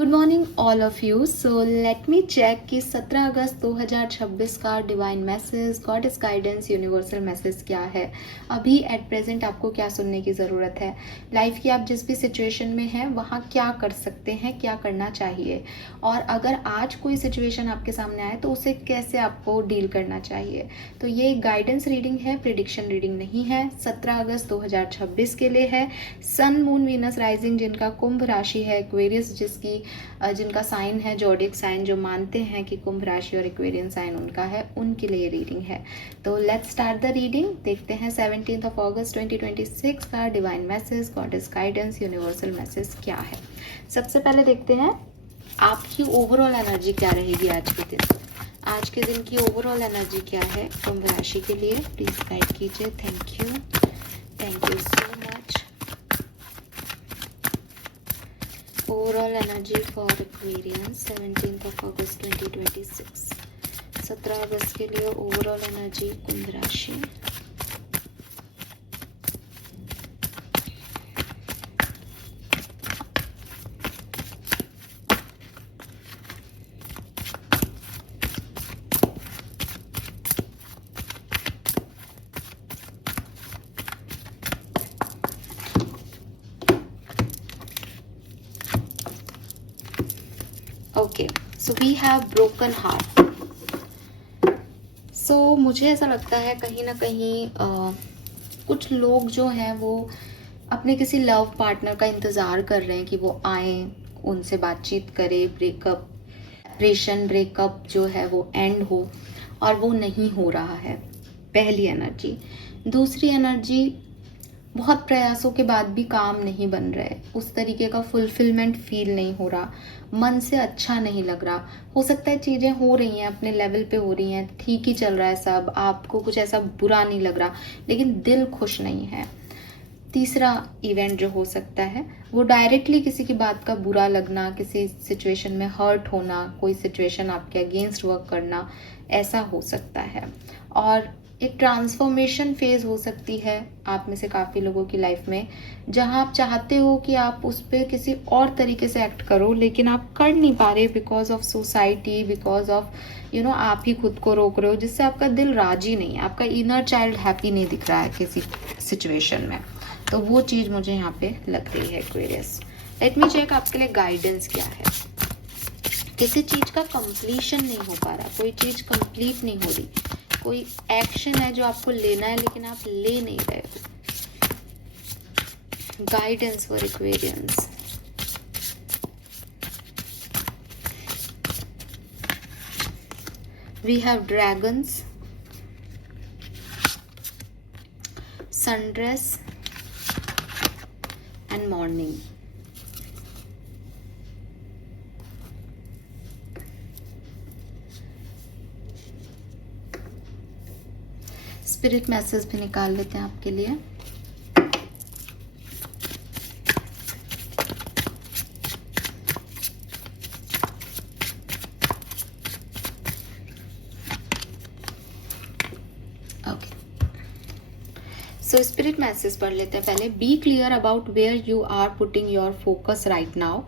Good morning all of you. So let me check कि 17 अगस्त 2026 का divine message, goddess guidance, universal message क्या है। अभी एट प्रेजेंट आपको क्या सुनने की ज़रूरत है, लाइफ की आप जिस भी सिचुएशन में हैं वहाँ क्या कर सकते हैं, क्या करना चाहिए, और अगर आज कोई सिचुएशन आपके सामने आए तो उसे कैसे आपको डील करना चाहिए। तो ये गाइडेंस रीडिंग है, प्रिडिक्शन रीडिंग नहीं है। 17 अगस्त 2026 के लिए है। सन, मून, वीनस, राइजिंग जिनका कुंभ राशि है, एक्वेरियस जिनका साइन है जोडिक साइन, जो मानते हैं कि कुंभ राशि और एक्वेरियन साइन उनका है, उनके लिए रीडिंग है। तो लेट्स स्टार्ट द रीडिंग। देखते हैं 17 अगस्त 2026 का divine message, goddess guidance, universal message क्या है। सबसे पहले देखते हैं आपकी ओवरऑल एनर्जी क्या रहेगी आज के दिन। आज के दिन की ओवरऑल एनर्जी क्या है कुंभ राशि के लिए, प्लीज गाइड कीजिए। Thank you so much. Overall energy for Aquarian 17 अगस्त 2026। 17 अगस्त के लिए ओवरऑल एनर्जी कुंभ राशि। Okay, so we have broken heart. So मुझे ऐसा लगता है कहीं ना कहीं कुछ लोग जो हैं वो अपने किसी लव पार्टनर का इंतज़ार कर रहे हैं कि वो आए, उनसे बातचीत करे, ब्रेकअप जो है वो एंड हो, और वो नहीं हो रहा है। पहली एनर्जी। दूसरी एनर्जी, बहुत प्रयासों के बाद भी काम नहीं बन रहे, उस तरीके का फुलफिलमेंट फील नहीं हो रहा, मन से अच्छा नहीं लग रहा। हो सकता है चीज़ें हो रही हैं, अपने लेवल पे हो रही हैं, ठीक ही चल रहा है सब, आपको कुछ ऐसा बुरा नहीं लग रहा, लेकिन दिल खुश नहीं है। तीसरा इवेंट जो हो सकता है वो डायरेक्टली किसी की बात का बुरा लगना, किसी सिचुएशन में हर्ट होना, कोई सिचुएशन आपके अगेंस्ट वर्क करना, ऐसा हो सकता है। और एक ट्रांसफॉर्मेशन फेज हो सकती है आप में से काफ़ी लोगों की लाइफ में, जहां आप चाहते हो कि आप उस पर किसी और तरीके से एक्ट करो, लेकिन आप कर नहीं पा रहे because of society, because of आप ही खुद को रोक रहे हो, जिससे आपका दिल राजी नहीं है, आपका इनर चाइल्ड हैप्पी नहीं दिख रहा है किसी सिचुएशन में। तो वो चीज़ मुझे यहाँ पे लग रही है एक्वेरियस। लेट मी चेक आपके लिए गाइडेंस क्या है। किसी चीज़ का कंप्लीशन नहीं हो पा रहा, कोई चीज़ कंप्लीट नहीं हो रही, कोई एक्शन है जो आपको लेना है लेकिन आप ले नहीं रहे हो। Guidance for Aquarians. We have dragons, sundress and morning. Spirit message भी निकाल लेते हैं आपके लिए। ओके, सो स्पिरिट मैसेज पढ़ लेते हैं पहले। Be clear about where you are putting your focus right now.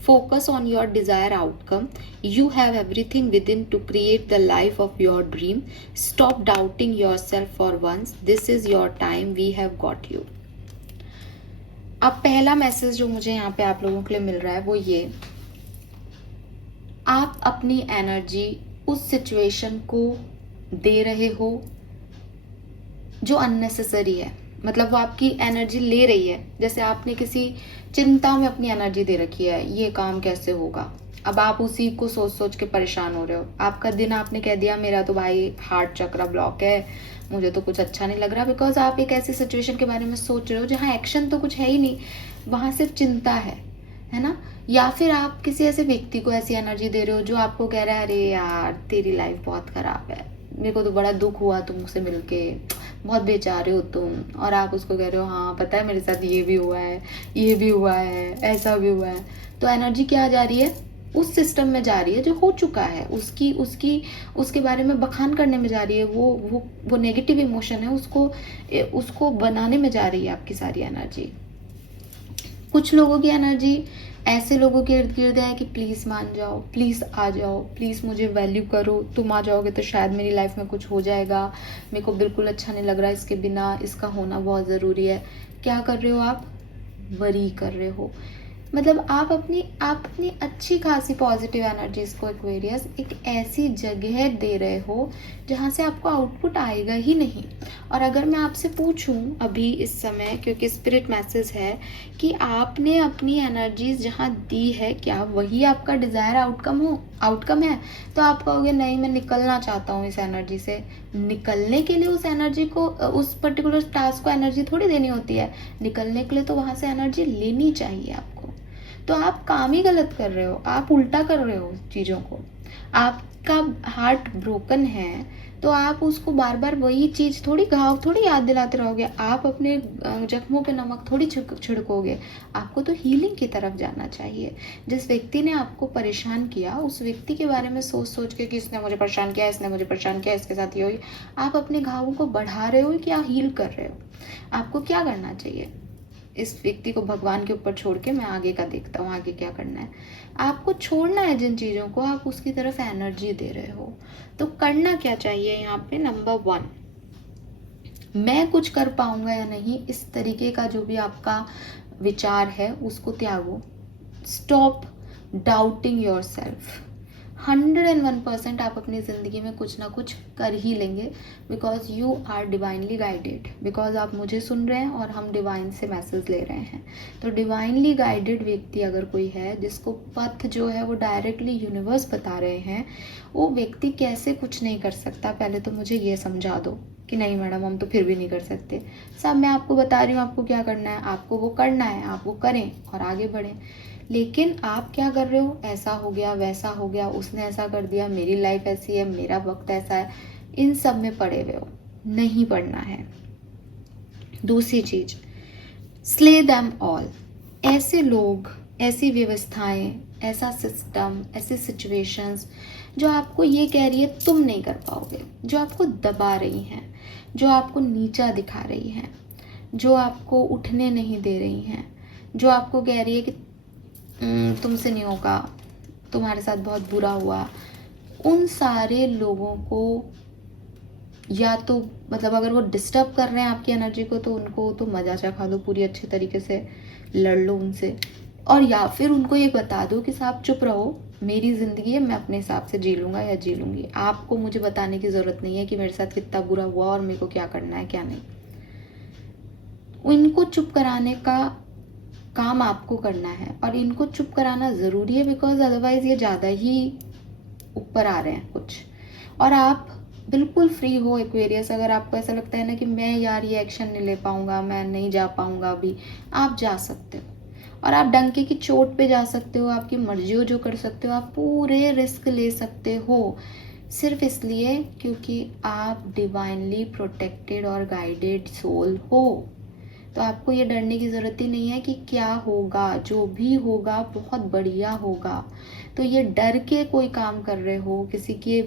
Focus on your desired outcome. You have everything within to create the life of your dream. Stop doubting yourself for once. This is your time. We have got you. अब पहला message जो मुझे यहाँ पे आप लोगों के लिए मिल रहा है वो ये, आप अपनी एनर्जी उस सिचुएशन को दे रहे हो जो अननेसेसरी है। मतलब वो आपकी एनर्जी ले रही है, जैसे आपने किसी चिंता में अपनी एनर्जी दे रखी है, ये काम कैसे होगा, अब आप उसी को सोच सोच के परेशान हो रहे हो। आपका दिन आपने कह दिया मेरा तो भाई हार्ट चक्र ब्लॉक है, मुझे तो कुछ अच्छा नहीं लग रहा, बिकॉज आप एक ऐसी सिचुएशन के बारे में सोच रहे हो जहाँ एक्शन तो कुछ है ही नहीं, वहां सिर्फ चिंता है ना। या फिर आप किसी ऐसे व्यक्ति को ऐसी एनर्जी दे रहे हो जो आपको कह रहा है अरे यार तेरी लाइफ बहुत खराब है, मेरे को तो बड़ा दुख हुआ तुमसे मिलके, बहुत बेचारे हो तुम, और आप उसको कह रहे हो हाँ पता है मेरे साथ ये भी हुआ है, ये भी हुआ है, ऐसा भी हुआ है। तो एनर्जी क्या जा रही है, उस सिस्टम में जा रही है जो हो चुका है, उसके बारे में बखान करने में जा रही है। वो नेगेटिव इमोशन है, उसको बनाने में जा रही है आपकी सारी एनर्जी। कुछ लोगों की एनर्जी ऐसे लोगों के इर्द गिर्द है कि प्लीज़ मान जाओ, प्लीज़ आ जाओ, प्लीज़ मुझे वैल्यू करो, तुम आ जाओगे तो शायद मेरी लाइफ में कुछ हो जाएगा, मेरे को बिल्कुल अच्छा नहीं लग रहा इसके बिना, इसका होना बहुत ज़रूरी है। क्या कर रहे हो आप? वरी कर रहे हो। मतलब आप अपनी अच्छी खासी पॉजिटिव एनर्जीज को एक्वेरियस एक ऐसी जगह दे रहे हो जहाँ से आपको आउटपुट आएगा ही नहीं। और अगर मैं आपसे पूछूं अभी इस समय, क्योंकि स्पिरिट मैसेज है कि आपने अपनी एनर्जीज जहाँ दी है, क्या वही आपका डिज़ायर आउटकम है, तो आप कहोगे नहीं, मैं निकलना चाहता हूँ इस एनर्जी से। निकलने के लिए उस एनर्जी को, उस पर्टिकुलर टास्क को एनर्जी थोड़ी देनी होती है। निकलने के लिए तो वहाँ से एनर्जी लेनी चाहिए आपको। तो आप काम ही गलत कर रहे हो, आप उल्टा कर रहे हो चीज़ों को। आपका हार्ट ब्रोकन है तो आप उसको बार बार वही चीज़ घाव थोड़ी याद दिलाते रहोगे। आप अपने जख्मों पे नमक थोड़ी छिड़कोगे। आपको तो हीलिंग की तरफ जाना चाहिए। जिस व्यक्ति ने आपको परेशान किया उस व्यक्ति के बारे में सोच सोच के कि इसने मुझे परेशान किया, इसने मुझे परेशान किया, इसके साथ ये हुई, आप अपने घावों को बढ़ा रहे हो या हील कर रहे हो? आपको क्या करना चाहिए? इस व्यक्ति को भगवान के ऊपर छोड़ के मैं आगे का देखता हूँ, आगे क्या करना है। आपको छोड़ना है जिन चीज़ों को, आप उसकी तरफ एनर्जी दे रहे हो। तो करना क्या चाहिए यहाँ पे? नंबर 1, मैं कुछ कर पाऊंगा या नहीं, इस तरीके का जो भी आपका विचार है उसको त्यागो। Stop doubting your self. 101% आप अपनी ज़िंदगी में कुछ ना कुछ कर ही लेंगे, because you are divinely guided. Because आप मुझे सुन रहे हैं और हम डिवाइन से मैसेज ले रहे हैं। तो डिवाइनली गाइडेड व्यक्ति अगर कोई है जिसको पथ जो है वो डायरेक्टली यूनिवर्स बता रहे हैं, वो व्यक्ति कैसे कुछ नहीं कर सकता? पहले तो मुझे ये समझा दो कि नहीं मैडम हम तो फिर भी नहीं कर सकते। सब मैं आपको बता रही हूँ आपको क्या करना है, आपको वो करना है, आप वो करें और आगे बढ़ें। लेकिन आप क्या कर रहे हो? ऐसा हो गया, वैसा हो गया, उसने ऐसा कर दिया, मेरी लाइफ ऐसी है, मेरा वक्त ऐसा है, इन सब में पड़े हुए हो। नहीं पढ़ना है। दूसरी चीज, स्ले देम ऑल। ऐसे लोग, ऐसी व्यवस्थाएं, ऐसा सिस्टम, ऐसी सिचुएशंस जो आपको ये कह रही है तुम नहीं कर पाओगे, जो आपको दबा रही हैं, जो आपको नीचा दिखा रही हैं, जो आपको उठने नहीं दे रही हैं, जो आपको कह रही है कि तुमसे नहीं होगा, तुम्हारे साथ बहुत बुरा हुआ, उन सारे लोगों को या तो मतलब अगर वो डिस्टर्ब कर रहे हैं आपकी एनर्जी को तो उनको तो मजा चखा दो, पूरी अच्छे तरीके से लड़ लो उनसे। और या फिर उनको ये बता दो कि साहब चुप रहो, मेरी ज़िंदगी है, मैं अपने हिसाब से जी लूँगा या जी लूँगी, आपको मुझे बताने की ज़रूरत नहीं है कि मेरे साथ कितना बुरा हुआ और मेरे को क्या करना है क्या नहीं। इनको चुप कराने का काम आपको करना है और इनको चुप कराना ज़रूरी है, बिकॉज अदरवाइज ये ज़्यादा ही ऊपर आ रहे हैं कुछ। और आप बिल्कुल फ्री हो एक्वेरियस। अगर आपको ऐसा लगता है ना कि मैं यार ये एक्शन नहीं ले पाऊंगा, मैं नहीं जा पाऊंगा अभी, आप जा सकते हो और आप डंके की चोट पे जा सकते हो। आपकी मर्जी हो जो कर सकते हो, आप पूरे रिस्क ले सकते हो, सिर्फ इसलिए क्योंकि आप डिवाइनली प्रोटेक्टेड और गाइडेड सोल हो। तो आपको ये डरने की ज़रूरत ही नहीं है कि क्या होगा, जो भी होगा बहुत बढ़िया होगा। तो ये डर के कोई काम कर रहे हो, किसी के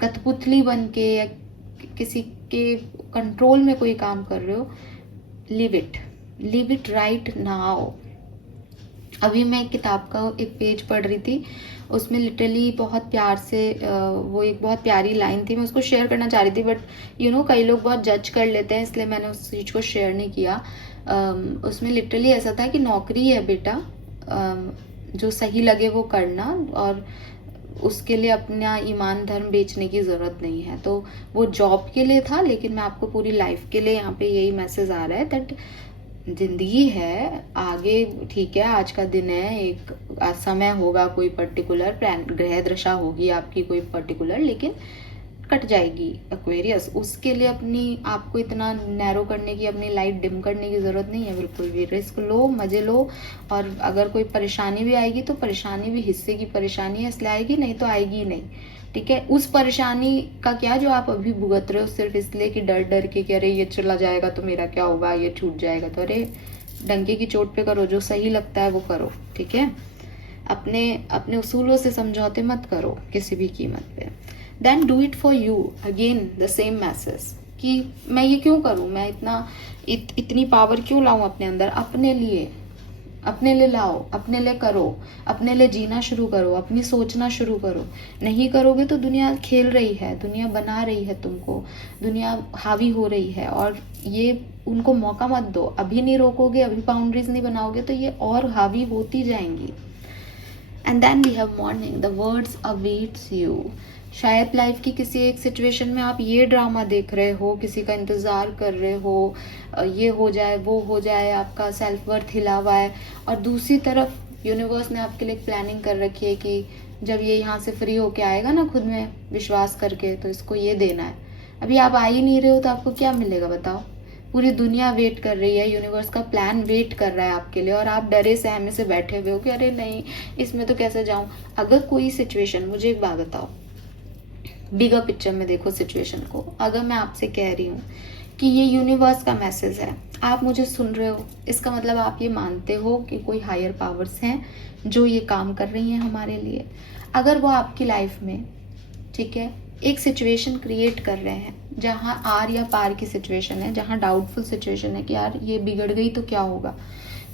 कठपुतली बन के या किसी के कंट्रोल में कोई काम कर रहे हो, लिव इट राइट नाउ। अभी मैं एक किताब का एक पेज पढ़ रही थी, उसमें लिटरली बहुत प्यार से वो एक बहुत प्यारी लाइन थी, मैं उसको शेयर करना चाह रही थी, बट कई लोग बहुत जज कर लेते हैं, इसलिए मैंने उस चीज़ को शेयर नहीं किया। उसमें लिटरली ऐसा था कि नौकरी है बेटा, जो सही लगे वो करना, और उसके लिए अपना ईमान धर्म बेचने की ज़रूरत नहीं है। तो वो जॉब के लिए था, लेकिन मैं आपको पूरी लाइफ के लिए यहाँ पे यही मैसेज आ रहा है दैट जिंदगी है आगे, ठीक है, आज का दिन है, एक समय होगा, कोई पर्टिकुलर ग्रह दशा होगी आपकी कोई पर्टिकुलर, लेकिन कट जाएगी एक्वेरियस। उसके लिए अपनी आपको इतना नैरो करने की, अपनी लाइट डिम करने की ज़रूरत नहीं है। बिल्कुल भी रिस्क लो, मज़े लो, और अगर कोई परेशानी भी आएगी तो परेशानी भी हिस्से की परेशानी है, इसलिए आएगी, नहीं तो आएगी नहीं, ठीक है। उस परेशानी का क्या जो आप अभी भुगत रहे हो सिर्फ इसलिए कि डर डर के कि अरे ये चला जाएगा तो मेरा क्या होगा, ये छूट जाएगा, तो अरे डंके की चोट पे करो, जो सही लगता है वो करो, ठीक है। अपने उसूलों से समझौते मत करो किसी भी कीमत पे। Then do it for you, again the same message कि मैं ये क्यों करूँ, मैं इतनी पावर क्यों लाऊं अपने अंदर, अपने लिए, अपने लिए लाओ, अपने लिए करो, अपने लिए जीना शुरू करो, अपनी सोचना शुरू करो। नहीं करोगे तो दुनिया खेल रही है, दुनिया बना रही है तुमको, दुनिया हावी हो रही है, और ये उनको मौका मत दो। अभी नहीं रोकोगे, अभी बाउंड्रीज नहीं बनाओगे तो ये और हावी होती जाएंगी। And then we have morning, the words awaits you. शायद लाइफ की किसी एक सिचुएशन में आप ये ड्रामा देख रहे हो, किसी का इंतज़ार कर रहे हो, ये हो जाए वो हो जाए, आपका सेल्फ वर्थ हिला हुआ है, और दूसरी तरफ यूनिवर्स ने आपके लिए एक प्लानिंग कर रखी है कि जब ये यहाँ से फ्री होके आएगा ना खुद में विश्वास करके, तो इसको ये देना है। अभी आप आ ही नहीं रहे हो तो आपको क्या मिलेगा बताओ? पूरी दुनिया वेट कर रही है, यूनिवर्स का प्लान वेट कर रहा है आपके लिए, और आप डरे सहमे से बैठे हुए हो कि अरे नहीं, इसमें तो कैसे जाऊं। अगर कोई सिचुएशन, मुझे एक बात बताओ, बिगर पिक्चर में देखो सिचुएशन को। अगर मैं आपसे कह रही हूँ कि ये यूनिवर्स का मैसेज है, आप मुझे सुन रहे हो, इसका मतलब आप ये मानते हो कि कोई हायर पावर्स हैं जो ये काम कर रही हैं हमारे लिए। अगर वो आपकी लाइफ में, ठीक है, एक सिचुएशन क्रिएट कर रहे हैं जहाँ आर या पार की सिचुएशन है, जहाँ डाउटफुल सिचुएशन है कि यार ये बिगड़ गई तो क्या होगा,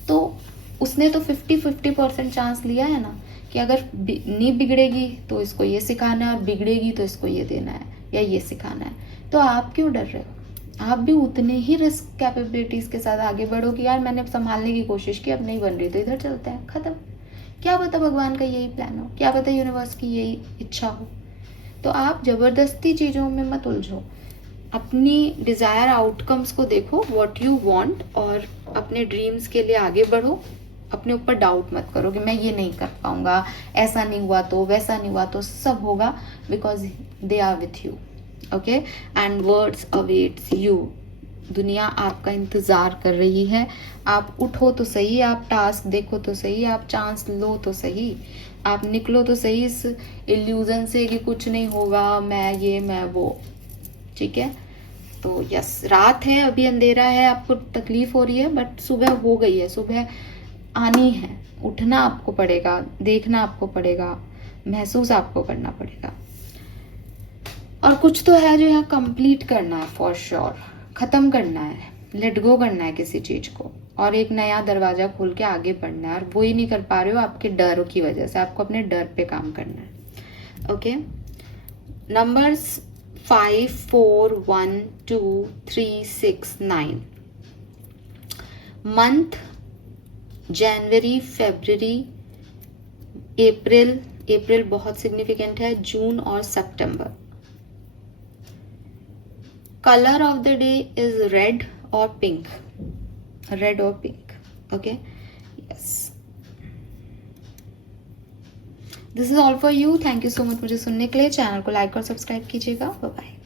तो उसने तो 50-50% चांस लिया है ना कि अगर नहीं बिगड़ेगी तो इसको ये सिखाना है, और बिगड़ेगी तो इसको ये देना है या ये सिखाना है। तो आप क्यों डर रहे हो? आप भी उतने ही रिस्क कैपेबिलिटीज के साथ आगे बढ़ो कि यार मैंने संभालने की कोशिश की, अब नहीं बन रही तो इधर चलते हैं, खत्म। क्या पता भगवान का यही प्लान हो, क्या पता यूनिवर्स की यही इच्छा हो। तो आप जबरदस्ती चीज़ों में मत उलझो, अपनी डिज़ायर आउटकम्स को देखो, व्हाट यू वांट, और अपने ड्रीम्स के लिए आगे बढ़ो। अपने ऊपर डाउट मत करो कि मैं ये नहीं कर पाऊंगा, ऐसा नहीं हुआ तो, वैसा नहीं हुआ तो, सब होगा, because they are with you. Okay, and words awaits you. दुनिया आपका इंतज़ार कर रही है। आप उठो तो सही, आप टास्क देखो तो सही, आप चांस लो तो सही, आप निकलो तो सही इस इल्यूजन से कि कुछ नहीं होगा, मैं ये मैं वो। ठीक है, तो यस, रात है, अभी अंधेरा है, आपको तकलीफ हो रही है, बट सुबह हो गई है, सुबह आनी है। उठना आपको पड़ेगा, देखना आपको पड़ेगा, महसूस आपको करना पड़ेगा, और कुछ तो है जो यहाँ कंप्लीट करना है, फॉर श्योर खत्म करना है, लेट गो करना है किसी चीज को, और एक नया दरवाजा खोल के आगे बढ़ना है। और वो ही नहीं कर पा रहे हो आपके डर की वजह से, आपको अपने डर पे काम करना है। Okay, numbers 5, 4, 1, 2, 3, 6, 9। Month January, February, April बहुत सिग्निफिकेंट है, जून और सितंबर। Colour of the day is red और पिंक, रेड और pink. Okay, yes, this is all for you. Thank you so much मुझे सुनने के लिए। चैनल को लाइक और सब्सक्राइब कीजिएगा। Bye bye.